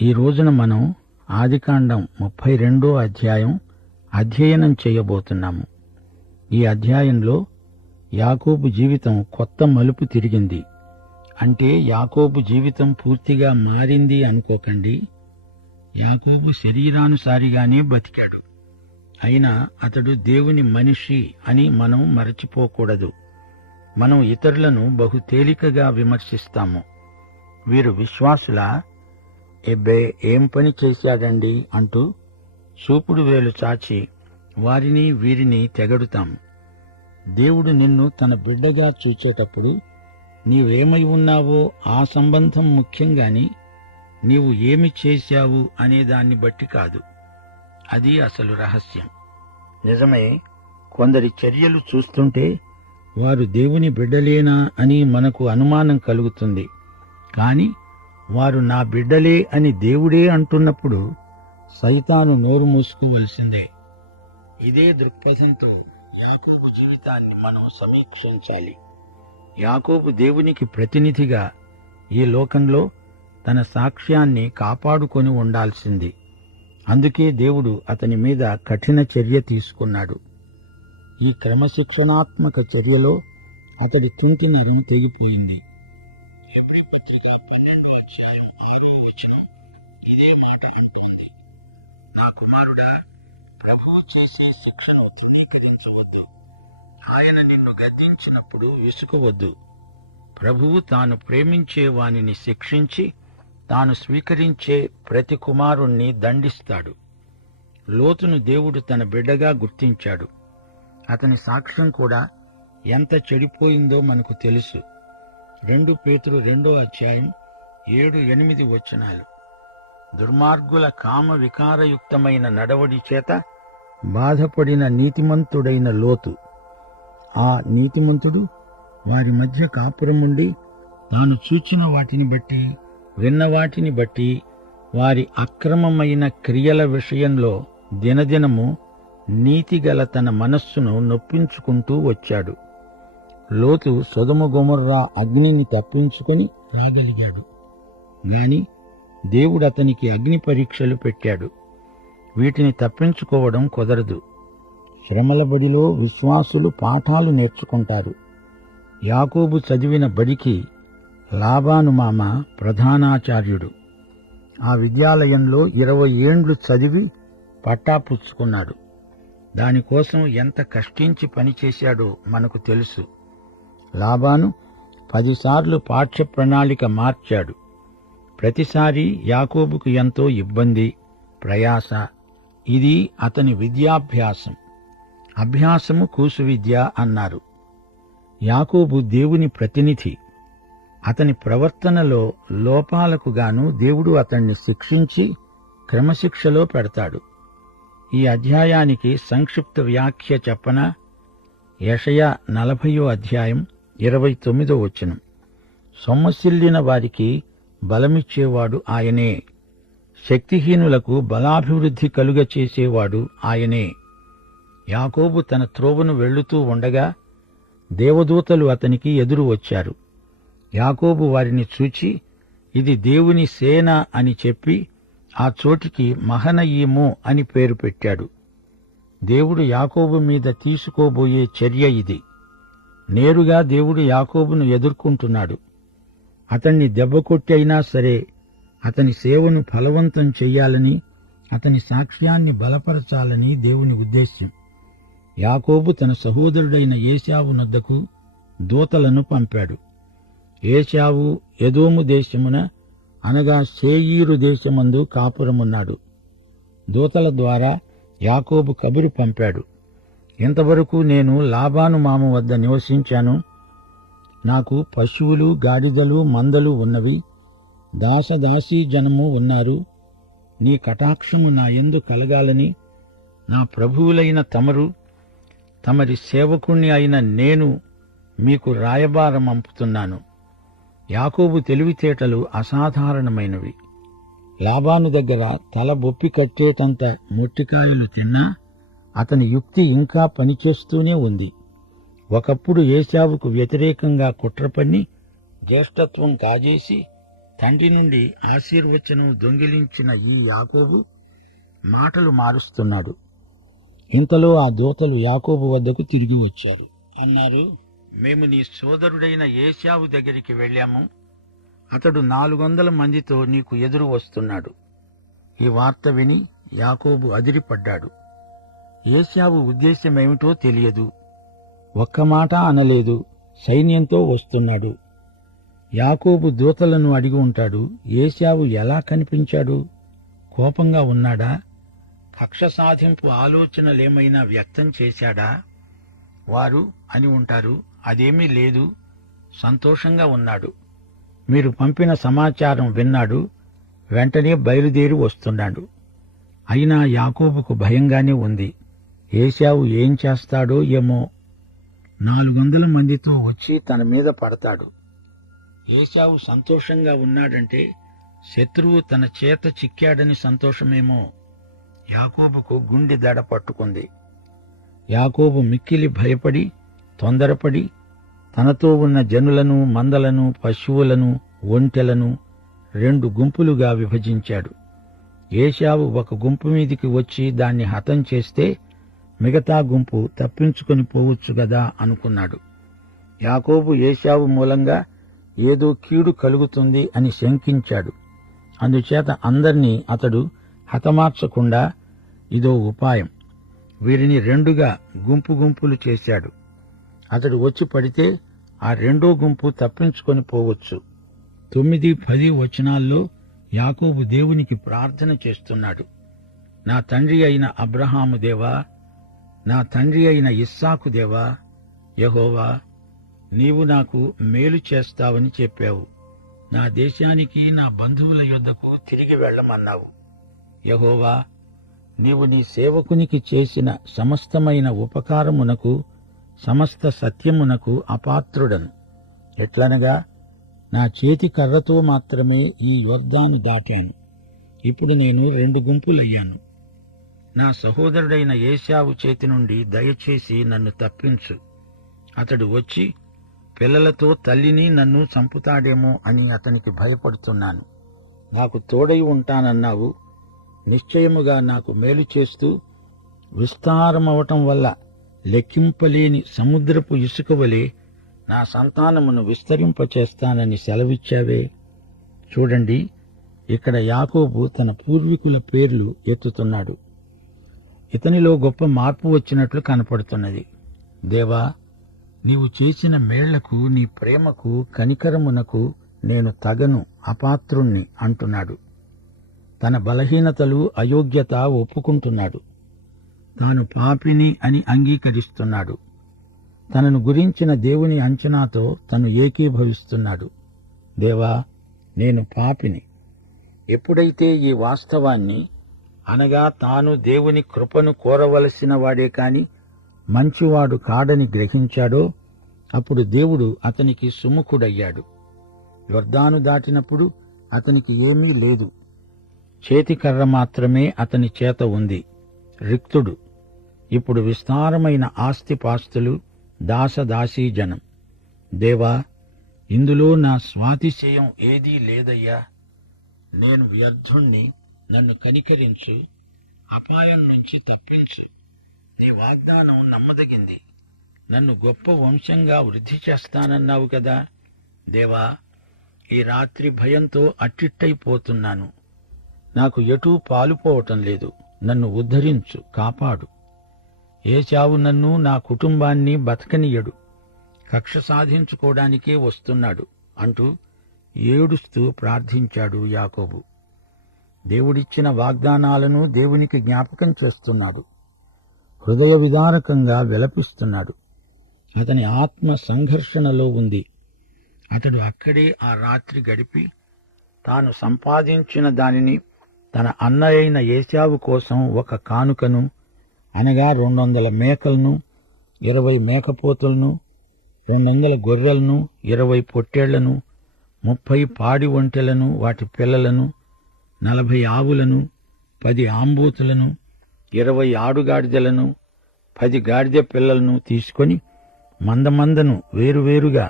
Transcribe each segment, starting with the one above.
ఈ రోజున మనం ఆదికాండం 32వ అధ్యాయం అధ్యయనం చేయబోతున్నాము. ఈ అధ్యాయంలో యాకోబు జీవితం కొత్త మలుపు తిరిగింది. అంటే యాకోబు జీవితం పూర్తిగా మారింది అనుకోకండి. యాకోబు శరీరానుసారిగానే బతికాడు. అయినా అతడు దేవుని మనిషి అని మనం మరచిపోకూడదు. మనం ఇతరులను బహు తేలికగా విమర్శిస్తాము. వీరు విశ్వాసులా, ఎబ్బే ఏం పని చేశాడండి అంటూ చూపుడు వేలు చాచి వారిని వీరిని తెగడుతాం. దేవుడు నిన్ను తన బిడ్డగా చూచేటప్పుడు నీవేమై ఉన్నావో ఆ సంబంధం ముఖ్యంగాని నీవు ఏమి చేశావు అనే దాన్ని బట్టి కాదు. అది అసలు రహస్యం. నిజమే, కొందరి చర్యలు చూస్తుంటే వారు దేవుని బిడ్డలేనా అని మనకు అనుమానం కలుగుతుంది. కాని వారు నా బిడ్డలే అని దేవుడే అంటున్నప్పుడు సైతాను నోరు మూసుకోవలసిందే. ఇదే దృక్పథంతో యాకోబు జీవితాన్ని మనం సమీక్షించాలి. యాకోబు దేవునికి ప్రతినిధిగా ఈ లోకంలో తన సాక్ష్యాన్ని కాపాడుకొని ఉండాల్సింది. అందుకే దేవుడు అతని మీద కఠిన చర్య తీసుకున్నాడు. ఈ క్రమశిక్షణాత్మక చర్యలో అతడి తుంటి నరం తెగిపోయింది. హెబ్రీ పత్రిక 12వ అధ్యాయం 6వ వచనం ఇదే మాట అంటుంది. నా కుమారుడా, ప్రభువు చేసే శిక్షను తృణీకరించవద్దు. ఆయన నిన్ను గద్దించినప్పుడు విసుకవద్దు. ప్రభువు తాను ప్రేమించే వానిని శిక్షించి తాను స్వీకరించే ప్రతి కుమారుణ్ణి దండిస్తాడు. లోతును దేవుడు తన బిడ్డగా గుర్తించాడు. అతని సాక్ష్యం కూడా ఎంత చెడిపోయిందో మనకు తెలుసు. 2 పేతురు 2వ అధ్యాయం 7-8 వచనాలు. దుర్మార్గుల కామ వికారయుక్తమైన నడవడి చేత బాధపడిన నీతిమంతుడైన లోతు. ఆ నీతిమంతుడు వారి మధ్య కాపురముండి తాను చూచిన వాటిని బట్టి విన్న వాటిని బట్టి వారి అక్రమమైన క్రియల విషయంలో దినదినము నీతిగల తన మనస్సును నొప్పించుకుంటూ వచ్చాడు. లోతు సొదొమ గొమొర్రా అగ్నిని తప్పించుకొని రాగలిగాడు. గాని దేవుడు అతనికి అగ్ని పరీక్షలు పెట్టాడు. వీటిని తప్పించుకోవడం కుదరదు. శ్రమల బడిలో విశ్వాసులు పాఠాలు నేర్చుకుంటారు. యాకోబు చదివిన బడికి లాబాను మామ ప్రధానాచార్యుడు. ఆ విద్యాలయంలో 20 ఏండ్లు చదివి పట్టాపుచ్చుకున్నాడు. దానికోసం ఎంత కష్టించి పనిచేశాడో మనకు తెలుసు. లాబాను 10 సార్లు పాఠ్య ప్రణాళిక మార్చాడు. ప్రతిసారి యాకోబుకు ఎంతో ఇబ్బంది, ప్రయాస. ఇది అతని విద్యాభ్యాసం. అభ్యాసము కూసు విద్య అన్నారు. యాకోబు దేవుని ప్రతినిధి. అతని ప్రవర్తనలో లోపాలకు గాను దేవుడు అతణ్ణి శిక్షించి క్రమశిక్షలో పెడతాడు. ఈ అధ్యాయానికి సంక్షిప్త వ్యాఖ్య చెప్పనా? యెషయా 40వ అధ్యాయం 29వ వచనం. సొమ్మసిల్లిన వారికి బలమిచ్చేవాడు ఆయనే, శక్తిహీనులకు బలాభివృద్ధి కలుగచేసేవాడు ఆయనే. యాకోబు తన త్రోవను వెళ్లుతూ ఉండగా దేవదూతలు అతనికి ఎదురు వచ్చారు. యాకోబు వారిని చూచి ఇది దేవుని సేన అని చెప్పి ఆ చోటికి మహనయీము అని పేరు పెట్టాడు. దేవుడు యాకోబు మీద తీసుకోబోయే చర్య ఇది. నేరుగా దేవుడు యాకోబును ఎదుర్కొంటున్నాడు. అతన్ని దెబ్బకొట్టి అయినా సరే అతని సేవను ఫలవంతం చెయ్యాలని, అతని సాక్ష్యాన్ని బలపరచాలని దేవుని ఉద్దేశ్యం. యాకోబు తన సహోదరుడైన ఏశావు నొద్దకు దూతలను పంపాడు. ఏశావు ఎదోము దేశమున అనగా శేయీరు దేశమందు కాపురమున్నాడు. దూతల ద్వారా యాకోబు కబురు పంపాడు. ఇంతవరకు నేను లాబాను మామ వద్ద నివసించాను. నాకు పశువులు, గాడిదలు, మందలు ఉన్నవి. దాసదాసీ జనము ఉన్నారు. నీ కటాక్షము నా యందు కలగాలని నా ప్రభువులైన తమరి సేవకుణ్ణి అయిన నేను మీకు రాయబారమంపుతున్నాను. యాకోబు తెలివితేటలు అసాధారణమైనవి. లాబాను దగ్గర తల బొప్పి కట్టేటంత మొట్టికాయలు తిన్నా అతని యుక్తి ఇంకా పనిచేస్తూనే ఉంది. ఒకప్పుడు ఏశావుకు వ్యతిరేకంగా కుట్రపన్ని జ్యేష్ఠత్వం కాజేసి తండ్రి నుండి ఆశీర్వచనం దొంగిలించిన ఈ యాకోబు మాటలు మారుస్తున్నాడు. ఇంతలో ఆ దూతలు యాకోబు వద్దకు తిరిగి వచ్చారు. అన్నారు, మేము నీ సోదరుడైన ఏశావు దగ్గరికి వెళ్ళాము. అతడు 400 మందితో నీకు ఎదురు వస్తున్నాడు. ఈ వార్త విని యాకోబు అదిరిపడ్డాడు. ఏశావు ఉద్దేశ్యమేమిటో తెలియదు. ఒక్క మాట అనలేదు. సైన్యంతో వస్తున్నాడు. యాకోబు దూతలను అడిగి ఉంటాడు, ఏశావు ఎలా కనిపించాడు? కోపంగా ఉన్నాడా? కక్ష సాధింపు ఆలోచనలేమైనా వ్యక్తం చేశాడా? వారు అని ఉంటారు, అదేమీ లేదు, సంతోషంగా ఉన్నాడు. మీరు పంపిన సమాచారం విన్నాడు, వెంటనే బయలుదేరి వస్తున్నాడు. అయినా యాకోబుకు భయంగానే ఉంది. ఏశావు ఏం చేస్తాడో ఏమో. 400 మందితో వచ్చి తన మీద పడతాడు. ఏశావు సంతోషంగా ఉన్నాడంటే శత్రువు తన చేత చిక్కాడని సంతోషమేమో. యాకోబుకు గుండె దడ పట్టుకుంది. యాకోబు మిక్కిలి భయపడి తొందరపడి తనతో ఉన్న జనులను, మందలను, పశువులను, ఒంటెలను 2 గుంపులుగా విభజించాడు. ఏశావు ఒక గుంపు మీదికి వచ్చి దాన్ని హతం చేస్తే మిగతా గుంపు తప్పించుకొని పోవచ్చు గదా అనుకున్నాడు. యాకోబు ఏశావు మూలంగా ఏదో కీడు కలుగుతుంది అని శంకించాడు. అందుచేత అందర్నీ అతడు హతమార్చకుండా ఇదో ఉపాయం, వీరిని 2గా గుంపు గుంపులు చేశాడు. అతడు వచ్చి పడితే ఆ 2వ గుంపు తప్పించుకొని పోవచ్చు. 9, 10 వచనాల్లో యాకోబు దేవునికి ప్రార్థన చేస్తున్నాడు. నా తండ్రి అయిన అబ్రహాము దేవా, నా తండ్రి అయిన ఇస్సాకు దేవా, యెహోవా, నీవు నాకు మేలు చేస్తావని చెప్పావు. నా దేశానికి, నా బంధువుల యొద్దకు తిరిగి వెళ్ళమన్నావు. యెహోవా, నీవు నీ సేవకునికి చేసిన సమస్తమైన ఉపకారమునకు, సమస్త సత్యమునకు అపాత్రుడను. ఎట్లనగా నా చేతి కర్రతో మాత్రమే ఈ యొర్దాను దాటాను. ఇప్పుడు నేను 2 గుంపులయ్యాను. నా సహోదరుడైన ఏశావు చేతి నుండి దయచేసి నన్ను తప్పించు. అతడు వచ్చి పిల్లలతో తల్లిని నన్ను చంపుతాడేమో అని అతనికి భయపడుతున్నాను. నాకు తోడై ఉంటానన్నావు. నిశ్చయముగా నాకు మేలు చేస్తూ విస్తారమవటం వల్ల లెక్కింపలేని సముద్రపు ఇసుక వలె నా సంతానమును విస్తరింపచేస్తానని సెలవిచ్చావే. చూడండి, ఇక్కడ యాకోబు తన పూర్వీకుల పేర్లు ఎత్తుతున్నాడు. ఇతనిలో గొప్ప మార్పు వచ్చినట్లు కనపడుతున్నది. దేవా, నీవు చేసిన మేళ్లకు, నీ ప్రేమకు, కనికరమునకు నేను తగను, అపాత్రుణ్ణి అంటున్నాడు. తన బలహీనతలు, అయోగ్యత ఒప్పుకుంటున్నాడు. తాను పాపిని అని అంగీకరిస్తున్నాడు. తనను గురించిన దేవుని అంచనాతో తను ఏకీభవిస్తున్నాడు. దేవా, నేను పాపిని. ఎప్పుడైతే ఈ వాస్తవాన్ని, అనగా తాను దేవుని కృపను కోరవలసిన వాడే కాని మంచివాడు కాడని గ్రహించాడో, అప్పుడు దేవుడు అతనికి సుముఖుడయ్యాడు. యొర్దాను దాటినప్పుడు అతనికి ఏమీ లేదు. చేతికర్ర మాత్రమే అతని చేత ఉంది. రిక్తుడు. ఇప్పుడు విస్తారమైన ఆస్తిపాస్తులు, దాసదాసీజనం. దేవా, ఇందులో నా స్వాతిశయం ఏదీ లేదయ్యా. నేను వ్యర్థుణ్ణి, నన్ను కనికరించు, అపాయం నుంచి తప్పించు. నీ వాగ్దానం నమ్మదగింది. నన్ను గొప్ప వంశంగా వృద్ధి చేస్తానన్నావు కదా. దేవా, ఈ రాత్రి భయంతో అట్టిట్టయిపోతున్నాను. నాకు ఎటూ పాలుపోవటం లేదు. నన్ను ఉద్ధరించు, కాపాడు. ఏశావు నన్ను, నా కుటుంబాన్ని బతకనియడు. కక్ష సాధించుకోవడానికే వస్తున్నాడు అంటూ ఏడుస్తూ ప్రార్థించాడు యాకోబు. దేవుడిచ్చిన వాగ్దానాలను దేవునికి జ్ఞాపకం చేస్తున్నాడు. హృదయ విదారకంగా విలపిస్తున్నాడు. అతని ఆత్మ సంఘర్షణలో ఉంది. అతడు అక్కడే ఆ రాత్రి గడిపి తాను సంపాదించిన దానిని తన అన్నయైన ఏశావు కోసం ఒక కానుకను, అనగా 200 మేకలను, 20 మేకపోతులను, 200 గొర్రెలను, 20 పొట్టేళ్లను, 30 పాడి ఒంటెలను, వాటి పిల్లలను, 40 ఆవులను, 10 ఆంబూతులను, 20 ఆడుగాడిదలను, 10 గాడిద పిల్లలను తీసుకొని మందమందను వేరువేరుగా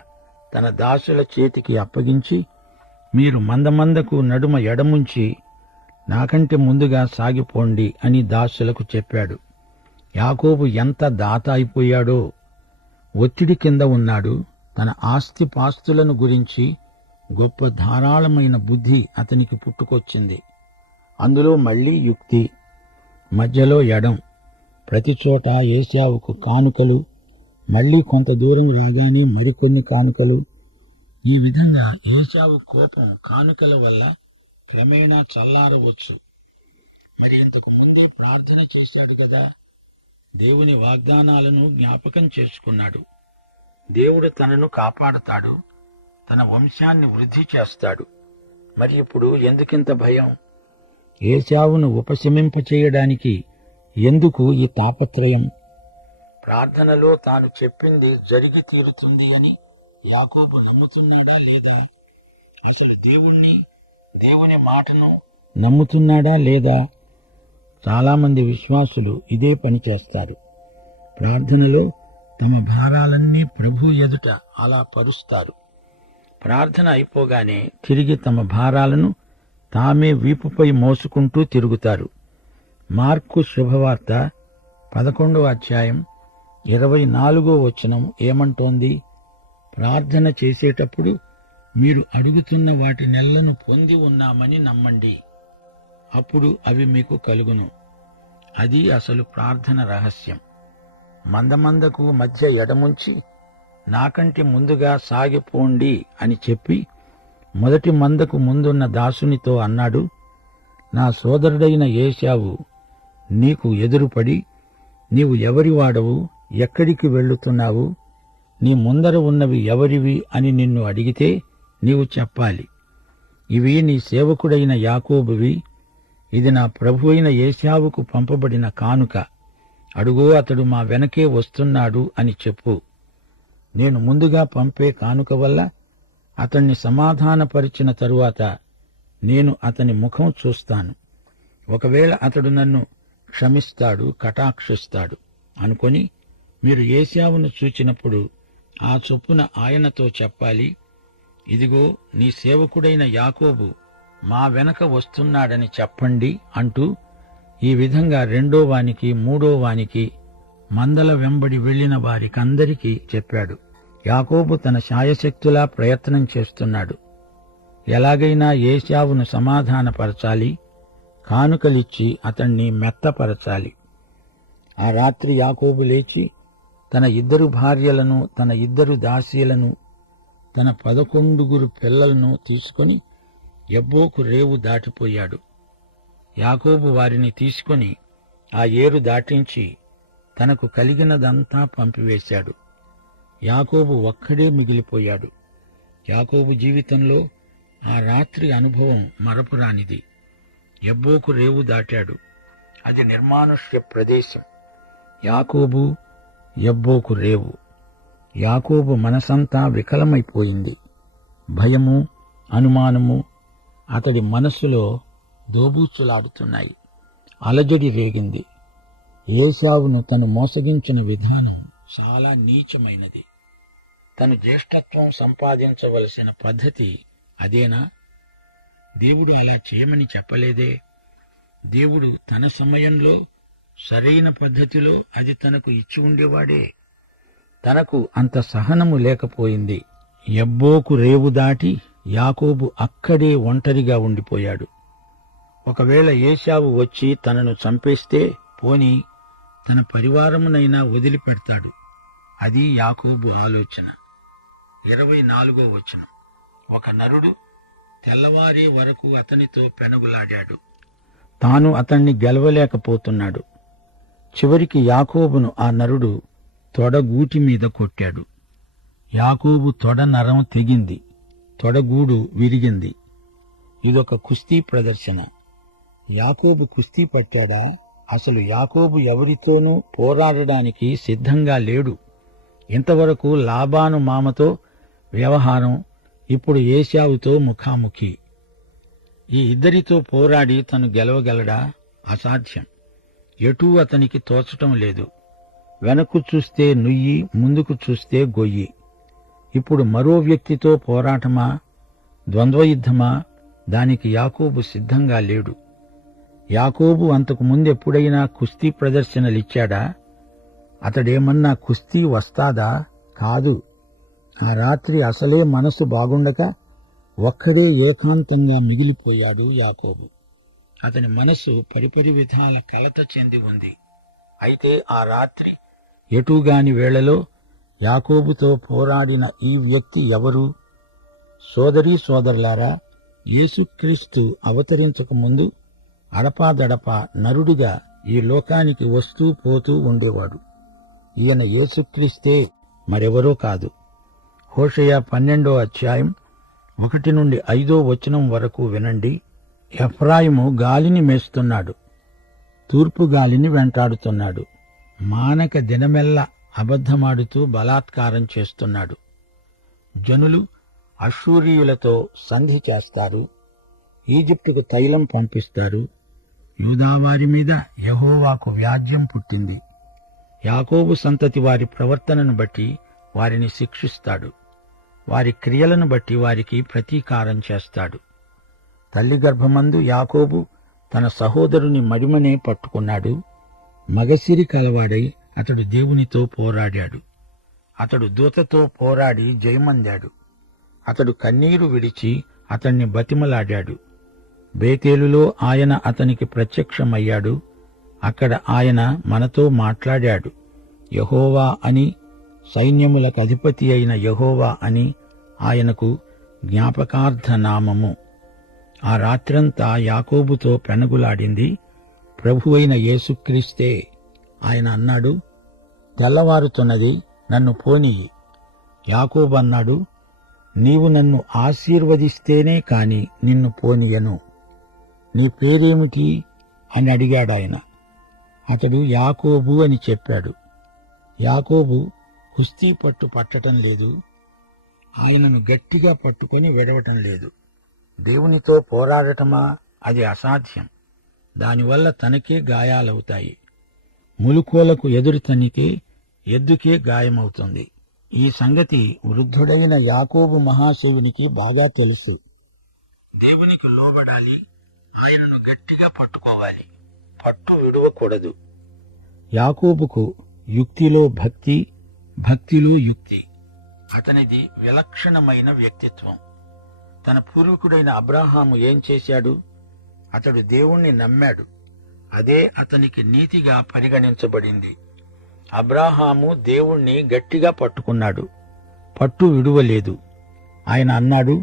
తన దాసుల చేతికి అప్పగించి మీరు మందమందకు నడుమ ఎడముంచి నాకంటే ముందుగా సాగిపోండి అని దాసులకు చెప్పాడు. యాకోబు ఎంత దాత అయిపోయాడో! ఒత్తిడి కింద ఉన్నాడు. తన ఆస్తిపాస్తులను గురించి గొప్ప ధారాళమైన బుద్ధి అతనికి పుట్టుకొచ్చింది. అందులో మళ్లీ యుక్తి, మధ్యలో ఎడం. ప్రతిచోట ఏశావుకు కానుకలు, మళ్లీ కొంత దూరం రాగానే మరికొన్ని కానుకలు. ఈ విధంగా ఏశావు కోపం కానుకల వల్ల క్రమేణా చల్లారవచ్చు. మరి ఇంతకు ముందే ప్రార్థన చేశాడు కదా, దేవుని వాగ్దానాలను జ్ఞాపకం చేసుకున్నాడు. దేవుడు తనను కాపాడతాడు, తన వంశాన్ని వృద్ధి చేస్తాడు. మరి ఇప్పుడు ఎందుకింత భయం? ఏశావును ఉపశమింపచేయడానికి ఎందుకు ఈ తాపత్రయం? ప్రార్థనలో తాను చెప్పింది జరిగి తీరుతుంది అని యాకోబు నమ్ముతున్నాడా లేదా? అసలు దేవుని మాటను నమ్ముతున్నాడా లేదా? చాలామంది విశ్వాసులు ఇదే పని చేస్తారు. ప్రార్థనలో తమ భారాలన్నీ ప్రభు ఎదుట అలా పరుస్తారు. ప్రార్థన అయిపోగానే తిరిగి తమ భారాలను తామే వీపుపై మోసుకుంటూ తిరుగుతారు. మార్కు శుభవార్త 11వ అధ్యాయం 24వ వచనం ఏమంటోంది? ప్రార్థన చేసేటప్పుడు మీరు అడుగుతున్న వాటి నెలను పొంది ఉన్నామని నమ్మండి, అప్పుడు అవి మీకు కలుగును. అది అసలు ప్రార్థన రహస్యం. మందమందకు మధ్య ఎడముంచి నాకంటే ముందుగా సాగిపోండి అని చెప్పి మొదటి మందకు ముందున్న దాసునితో అన్నాడు, నా సోదరుడైన ఏశావు నీకు ఎదురుపడి, నీవు ఎవరివాడవు, ఎక్కడికి వెళ్ళుతున్నావు, నీ ముందర ఉన్నవి ఎవరివి అని నిన్ను అడిగితే నీవు చెప్పాలి. ఇవి నీ సేవకుడైన యాకోబువి, ఇది నా ప్రభు అయిన ఏశావుకు పంపబడిన కానుక. అడుగో, అతడు మా వెనకే వస్తున్నాడు అని చెప్పు. నేను ముందుగా పంపే కానుక వల్ల అతన్ని సమాధానపరిచిన తరువాత నేను అతని ముఖం చూస్తాను. ఒకవేళ అతడు నన్ను క్షమిస్తాడు, కటాక్షిస్తాడు అనుకొని మీరు ఏశావును చూచినప్పుడు ఆ చొప్పున ఆయనతో చెప్పాలి, ఇదిగో నీ సేవకుడైన యాకోబు మా వెనక వస్తున్నాడని చెప్పండి అంటూ ఈ విధంగా రెండో వానికి మూడో వానికి మందల వెంబడి వెళ్లిన వారికందరికీ చెప్పాడు. యాకోబు తన శాయశక్తులా ప్రయత్నం చేస్తున్నాడు. ఎలాగైనా ఏశావును సమాధానపరచాలి, కానుకలిచ్చి అతణ్ణి మెత్తపరచాలి. ఆ రాత్రి యాకోబు లేచి తన 2 భార్యలను, తన 2 దాసీలను, తన 11 పిల్లలను తీసుకొని యబ్బోకు రేవు దాటిపోయాడు. యాకోబు వారిని తీసుకొని ఆ ఏరు దాటించి తనకు కలిగినదంతా పంపివేశాడు. యాకోబు ఒక్కడే మిగిలిపోయాడు. యాకోబు జీవితంలో ఆ రాత్రి అనుభవం మరపురానిది. యబ్బోకు రేవు దాటాడు. అది నిర్మానుష్య ప్రదేశం. యాకోబు, యబ్బోకు రేవు. యాకోబు మనసంతా వికలమైపోయింది. భయము, అనుమానము అతడి మనస్సులో దోబూచులాడుతున్నాయి. అలజడి రేగింది. ఏశావును తను మోసగించిన విధానం చాలా నీచమైనది. తను జ్యేష్ఠత్వం సంపాదించవలసిన పద్ధతి అదేనా? దేవుడు అలా చేయమని చెప్పలేదే. దేవుడు తన సమయంలో సరైన పద్ధతిలో అది తనకు ఇచ్చి ఉండేవాడే. తనకు అంత సహనము లేకపోయింది. యబ్బోకు రేవు దాటి యాకోబు అక్కడే ఒంటరిగా ఉండిపోయాడు. ఒకవేళ ఏశావు వచ్చి తనను చంపేస్తే పోని తన పరివారమునైనా వదిలిపెడతాడు. అది యాకోబు ఆలోచన. 24వ వచనం. ఒక నరుడు తెల్లవారే వరకు అతనితో పెనుగులాడాడు. తాను అతన్ని గెలవలేకపోతున్నాడు. చివరికి యాకోబును ఆ నరుడు తొడగూటి మీద కొట్టాడు. యాకోబు తొడ నరం తెగింది, తొడగూడు విరిగింది. ఇదొక కుస్తీ ప్రదర్శన. యాకోబు కుస్తీ పట్టాడా? అసలు యాకోబు ఎవరితోనూ పోరాడడానికి సిద్ధంగా లేడు. ఇంతవరకు లాబాను మామతో వ్యవహారం, ఇప్పుడు ఏశావుతో ముఖాముఖి. ఈ ఇద్దరితో పోరాడి తను గెలవగలడా? అసాధ్యం. ఎటూ అతనికి తోచటం లేదు. వెనక్కు చూస్తే నుయ్యి, ముందుకు చూస్తే గొయ్యి. ఇప్పుడు మరో వ్యక్తితో పోరాటమా? ద్వంద్వయుద్ధమా? దానికి యాకోబు సిద్ధంగా లేడు. యాకోబు అంతకు ముందెప్పుడైనా కుస్తీ ప్రదర్శనలిచ్చాడా? అతడేమన్నా కుస్తీ వస్తాదా? కాదు. ఆ రాత్రి అసలే మనసు బాగుండక ఒక్కడే ఏకాంతంగా మిగిలిపోయాడు యాకోబు. అతని మనసు పరిపరి విధాల కలత చెంది ఉంది. అయితే ఆ రాత్రి ఎటూగాని వేళలో యాకోబుతో పోరాడిన ఈ వ్యక్తి ఎవరు? సోదరీ సోదరులారా, యేసుక్రీస్తు అవతరించక ముందు అడపాదడపా నరుడిగా ఈ లోకానికి వస్తూ పోతూ ఉండేవాడు. ఈయన యేసుక్రీస్తే, మరెవరో కాదు. హోషేయ 12వ అధ్యాయం 1-5 వరకు వినండి. ఎఫ్రాయిము గాలిని మేస్తున్నాడు, తూర్పు గాలిని వెంటాడుతున్నాడు. మానక దినమెల్లా అబద్ధమాడుతూ బలాత్కారం చేస్తున్నాడు. జనులు అష్షూరీయులతో సంధి చేస్తారు, ఈజిప్టుకు తైలం పంపిస్తారు. యూదావారి మీద యెహోవాకు వ్యాజ్యం పుట్టింది. యాకోబు సంతతి వారి ప్రవర్తనను బట్టి వారిని శిక్షిస్తాడు. వారి క్రియలను బట్టి వారికి ప్రతీకారం చేస్తాడు. తల్లి గర్భమందు యాకోబు తన సహోదరుని మడిమనే పట్టుకున్నాడు. మగసిరి కలవాడై అతడు దేవునితో పోరాడాడు. అతడు దూతతో పోరాడి జయమందాడు. అతడు కన్నీరు విడిచి అతణ్ణి బతిమలాడాడు. బేతేలులో ఆయన అతనికి ప్రత్యక్షమయ్యాడు. అక్కడ ఆయన మనతో మాట్లాడాడు. యెహోవా అని, సైన్యములకు అధిపతి అయిన యెహోవా అని ఆయనకు జ్ఞాపకార్థ నామము. ఆ రాత్రంతా యాకోబుతో పెనగులాడింది ప్రభువైన యేసుక్రీస్తే. ఆయన అన్నాడు, తెల్లవారుతున్నది, నన్ను పోనియ్యి. యాకోబు అన్నాడు, నీవు నన్ను ఆశీర్వదిస్తేనే కాని నిన్ను పోనీయను. నీ పేరేమిటి అని అడిగాడాయన. అతడు యాకోబు అని చెప్పాడు. యాకోబు కుస్తీ పట్టు పట్టటం లేదు, ఆయనను గట్టిగా పట్టుకొని విడవటం లేదు. దేవునితో పోరాడటమా? అది అసాధ్యం. దానివల్ల తనకే గాయాలవుతాయి. ములుకోలకు ఎదురు తనికే ఎద్దుకే గాయమవుతుంది. ఈ సంగతి వృద్ధుడైన యాకోబు మహాశివునికి బాగా తెలుసు. దేవునికి లోబడాలి, ఆయనను గట్టిగా పట్టుకోవాలి, పట్టు విడవకూడదు. యాకోబుకు యుక్తిలో భక్తి, భక్తిలో యుక్తి. అతనిది విలక్షణమైన వ్యక్తిత్వం. తన పూర్వీకుడైన అబ్రాహాము ఏం చేశాడు? అతడు దేవుణ్ణి నమ్మాడు. అదే అతనికి నీతిగా పరిగణించబడింది. అబ్రాహాము దేవుణ్ణి గట్టిగా పట్టుకున్నాడు, పట్టు విడువలేదు. ఆయన అన్నాడు,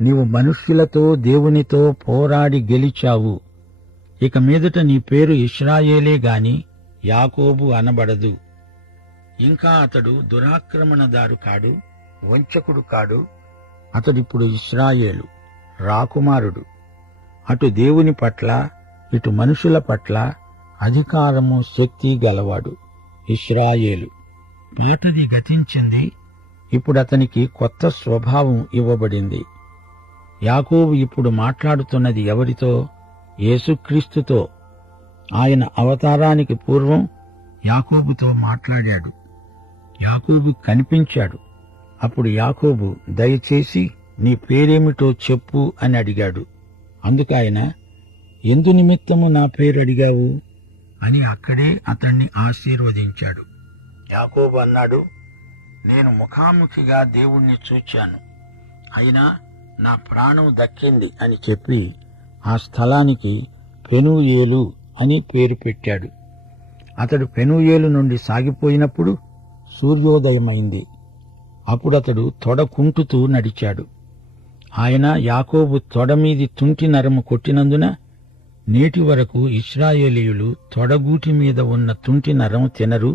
నీవు మనుష్యులతో దేవునితో పోరాడి గెలిచావు. ఇక మీదట నీ పేరు ఇశ్రాయేలే గాని యాకోబు అనబడదు. ఇంకా అతడు దురాక్రమణదారు కాడు, వంచకుడు కాడు. అతడిప్పుడు ఇశ్రాయేలు, రాకుమారుడు. అటు దేవుని పట్ల, ఇటు మనుషుల పట్ల అధికారము, శక్తి గలవాడు. ఇశ్రాయేలు. పాతది గతించింది, ఇప్పుడు అతనికి కొత్త స్వభావం ఇవ్వబడింది. యాకోబు ఇప్పుడు మాట్లాడుతున్నది ఎవరితో? యేసుక్రీస్తుతో. ఆయన అవతారానికి పూర్వం యాకోబుతో మాట్లాడాడు. యాకోబు కనిపించాడు. అప్పుడు యాకోబు, దయచేసి నీ పేరేమిటో చెప్పు అని అడిగాడు. అందుకాయన, ఎందు నిమిత్తము నా పేరు అడిగావు అని అక్కడే అతణ్ణి ఆశీర్వదించాడు. యాకోబు అన్నాడు, నేను ముఖాముఖిగా దేవుణ్ణి చూచాను, అయినా నా ప్రాణం దక్కింది అని చెప్పి ఆ స్థలానికి పెనూయేలు అని పేరు పెట్టాడు. అతడు పెనూయేలు నుండి సాగిపోయినప్పుడు సూర్యోదయమైంది. అప్పుడతడు తొడ కుంటుతూ నడిచాడు. ఆయన యాకోబు తొడమీది తుంటి నరము కొట్టినందున నేటి వరకు ఇశ్రాయేలీయులు తొడగూటి మీద ఉన్న తుంటి నరం తినరు,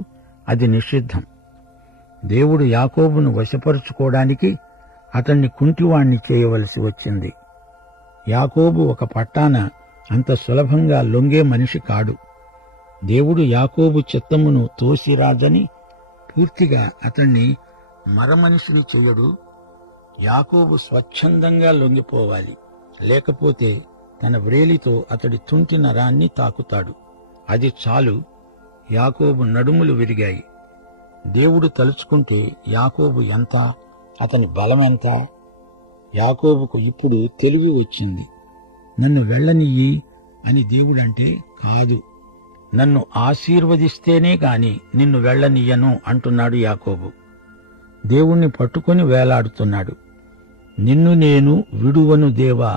అది నిషిద్ధం. దేవుడు యాకోబును వశపరుచుకోవడానికి అతన్ని కుంటివాణ్ణి చేయవలసి వచ్చింది. యాకోబు ఒక పట్టాన అంత సులభంగా లొంగే మనిషి కాడు. దేవుడు యాకోబు చిత్తమును తోసిరాజని పూర్తిగా అతణ్ణి మరమనిషిని చెయ్యడు. యాకోబు స్వచ్ఛందంగా లొంగిపోవాలి, లేకపోతే తన వ్రేలితో అతడి తుంటి నరాన్ని తాకుతాడు. అది చాలు. యాకోబు నడుములు విరిగాయి. దేవుడు తలుచుకుంటే యాకోబు ఎంత, అతని బలమెంత! యాకోబుకు ఇప్పుడు తెలివి వచ్చింది. నన్ను వెళ్ళనియ్యి అని దేవుడంటే, కాదు, నన్ను ఆశీర్వదిస్తేనే గాని నిన్ను వెళ్ళనియ్యను అంటున్నాడు యాకోబు. దేవుణ్ణి పట్టుకొని వేలాడుతున్నాడు. నిన్ను నేను విడువను దేవా,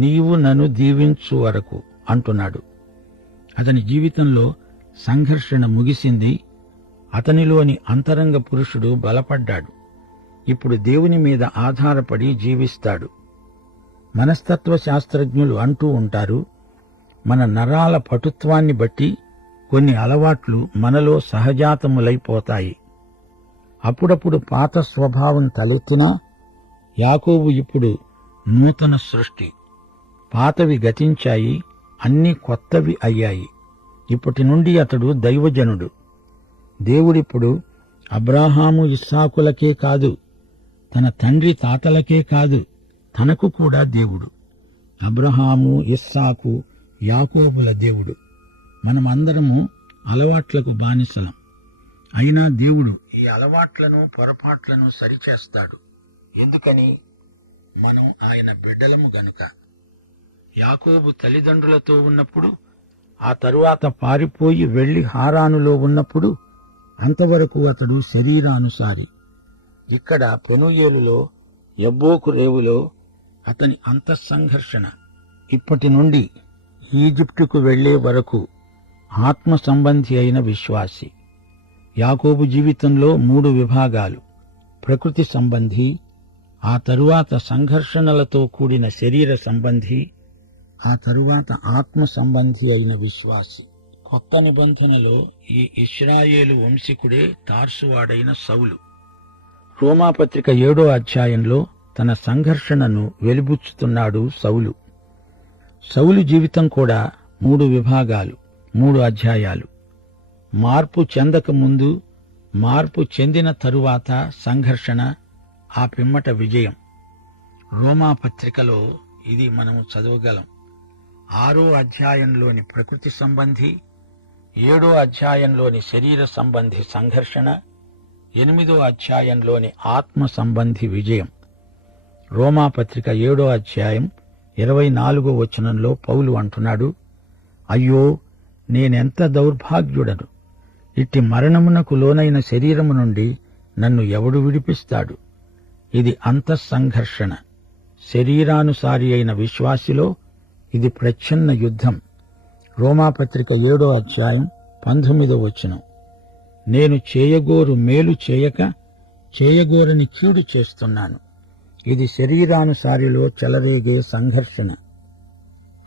నీవు నన్ను దీవించు వరకు అంటున్నాడు. అతని జీవితంలో సంఘర్షణ ముగిసింది. అతనిలోని అంతరంగ పురుషుడు బలపడ్డాడు. ఇప్పుడు దేవుని మీద ఆధారపడి జీవిస్తాడు. మనస్తత్వ శాస్త్రజ్ఞులు అంటూ ఉంటారు, మన నరాల పటుత్వాన్ని బట్టి కొన్ని అలవాట్లు మనలో సహజాతములైపోతాయి. అప్పుడప్పుడు పాత స్వభావం తలెత్తినా యాకోబు ఇప్పుడు నూతన సృష్టి. పాతవి గతించాయి, అన్నీ కొత్తవి అయ్యాయి. ఇప్పటి నుండి అతడు దైవజనుడు. దేవుడిప్పుడు అబ్రాహాము ఇస్సాకులకే కాదు, తన తండ్రి తాతలకే కాదు, తనకు కూడా దేవుడు. అబ్రహాము, ఇస్సాకు, యాకోబుల దేవుడు. మనమందరము అలవాట్లకు బానిసలం. అయినా దేవుడు ఈ అలవాట్లను, పొరపాట్లను సరిచేస్తాడు. ఎందుకని? మనం ఆయన బిడ్డలము గనుక. యాకోబు తల్లిదండ్రులతో ఉన్నప్పుడు, ఆ తరువాత పారిపోయి వెళ్లి హారానులో ఉన్నప్పుడు, అంతవరకు అతడు శరీరానుసారి. ఇక్కడ పెనూయేలులో, యబ్బోకు రేవులో అతని అంతఃసంఘర్షణ. ఇప్పటి నుండి ఈజిప్టుకు వెళ్లే వరకు ఆత్మ సంబంధి అయిన విశ్వాసి. యాకోబు జీవితంలో 3 విభాగాలు: ప్రకృతి సంబంధి, ఆ తరువాత సంఘర్షణలతో కూడిన శరీర సంబంధి, ఆ తరువాత ఆత్మ సంబంధి అయిన విశ్వాసి. కొత్త నిబంధనలో ఈ ఇశ్రాయేలు వంశీకుడే తార్సువాడైన సౌలు. రోమాపత్రిక 7వ అధ్యాయంలో తన సంఘర్షణను వెలిబుచ్చుతున్నాడు సౌలు. సౌలు జీవితం కూడా 3 విభాగాలు, 3 అధ్యాయాలు. మార్పు చెందక ముందు, మార్పు చెందిన తరువాత సంఘర్షణ, ఆ పిమ్మట విజయం. రోమాపత్రికలో ఇది మనము చదవగలం. 6వ అధ్యాయంలోని ప్రకృతి సంబంధి, 7వ అధ్యాయంలోని శరీర సంబంధి సంఘర్షణ, 8వ అధ్యాయంలోని ఆత్మ సంబంధి విజయం. రోమాపత్రిక 7వ అధ్యాయం 24వ వచనంలో పౌలు అంటున్నాడు, అయ్యో, నేనెంత దౌర్భాగ్యుడను! ఇట్టి మరణమునకు లోనైన శరీరము నుండి నన్ను ఎవడు విడిపిస్తాడు? ఇది అంతఃసంఘర్షణ. శరీరానుసారి అయిన విశ్వాసిలో ఇది ప్రచ్ఛన్న యుద్ధం. రోమాపత్రిక 7వ అధ్యాయం 19వ వచనం, నేను చేయగోరు మేలు చేయక చేయగోరని కీడు చేస్తున్నాను. ఇది శరీరానుసారిలో చెలరేగే సంఘర్షణ.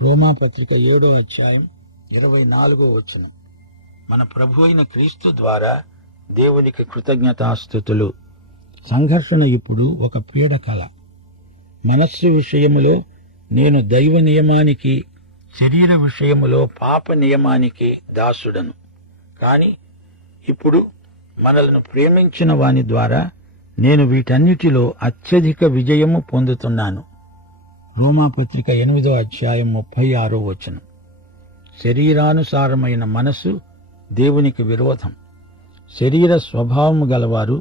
రోమాపత్రిక 7వ అధ్యాయం 24వ వచనం, మన ప్రభు అయిన క్రీస్తు ద్వారా దేవునికి కృతజ్ఞతాస్తుతులు. సంఘర్షణ ఇప్పుడు ఒక పీడకల. మనస్సు విషయములో నేను దైవ నియమానికి, శరీర విషయములో పాప నియమానికి దాసుడను. కాని ఇప్పుడు మనలను ప్రేమించిన వాని ద్వారా నేను వీటన్నిటిలో అత్యధిక విజయము పొందుతున్నాను. రోమాపత్రిక 8వ అధ్యాయం 36వ వచనం, శరీరానుసారమైన మనసు దేవునికి విరోధం. శరీర స్వభావము గలవారు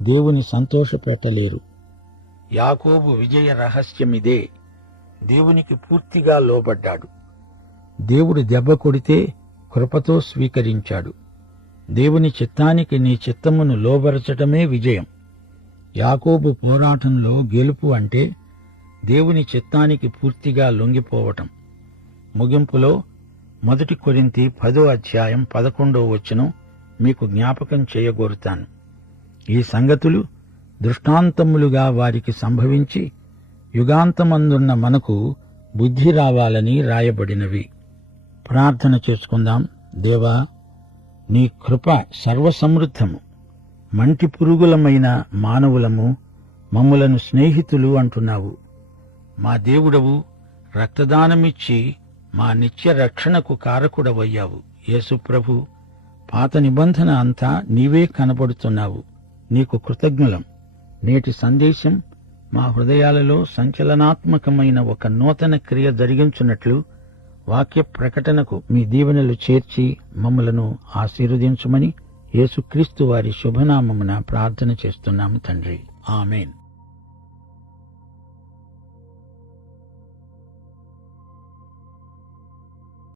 దేవుని సంతోషపెట్టలేరు. యాకోబు విజయ రహస్యమిదే. దేవునికి పూర్తిగా లోబడ్డాడు. దేవుడు దెబ్బ కొడితే కృపతో స్వీకరించాడు. దేవుని చిత్తానికి నీ చిత్తమును లోబరచటమే విజయం. యాకోబు పోరాటంలో గెలుపు అంటే దేవుని చిత్తానికి పూర్తిగా లొంగిపోవటం. ముగింపులో 1 కొరింథీ 10వ అధ్యాయం 11వ వచనం మీకు జ్ఞాపకం చేయగోరుతాను. ఈ సంగతులు దృష్టాంతములుగా వారికి సంభవించి యుగాంతమందున్న మనకు బుద్ధి రావాలని రాయబడినవి. ప్రార్థన చేసుకుందాం. దేవా, నీ కృప సర్వసమృద్ధము. మంటి పురుగులమైన మానవులము, మమ్ములను స్నేహితులు అంటున్నావు. మా దేవుడవు, రక్తదానమిచ్చి మా నిత్య రక్షణకు కారకుడవయ్యావు. యేసు ప్రభు, పాత నిబంధన అంతా నీవే కనబడుతున్నావు. నీకు కృతజ్ఞులం. నేటి సందేశం మా హృదయాలలో సంచలనాత్మకమైన ఒక నూతన క్రియ జరిగించున్నట్లు వాక్య ప్రకటనకు మీ దీవెనలు చేర్చి మమ్మలను ఆశీర్వదించుమని యేసుక్రీస్తు వారి శుభనామమున ప్రార్థన చేస్తున్నాము తండ్రి. ఆమేన్.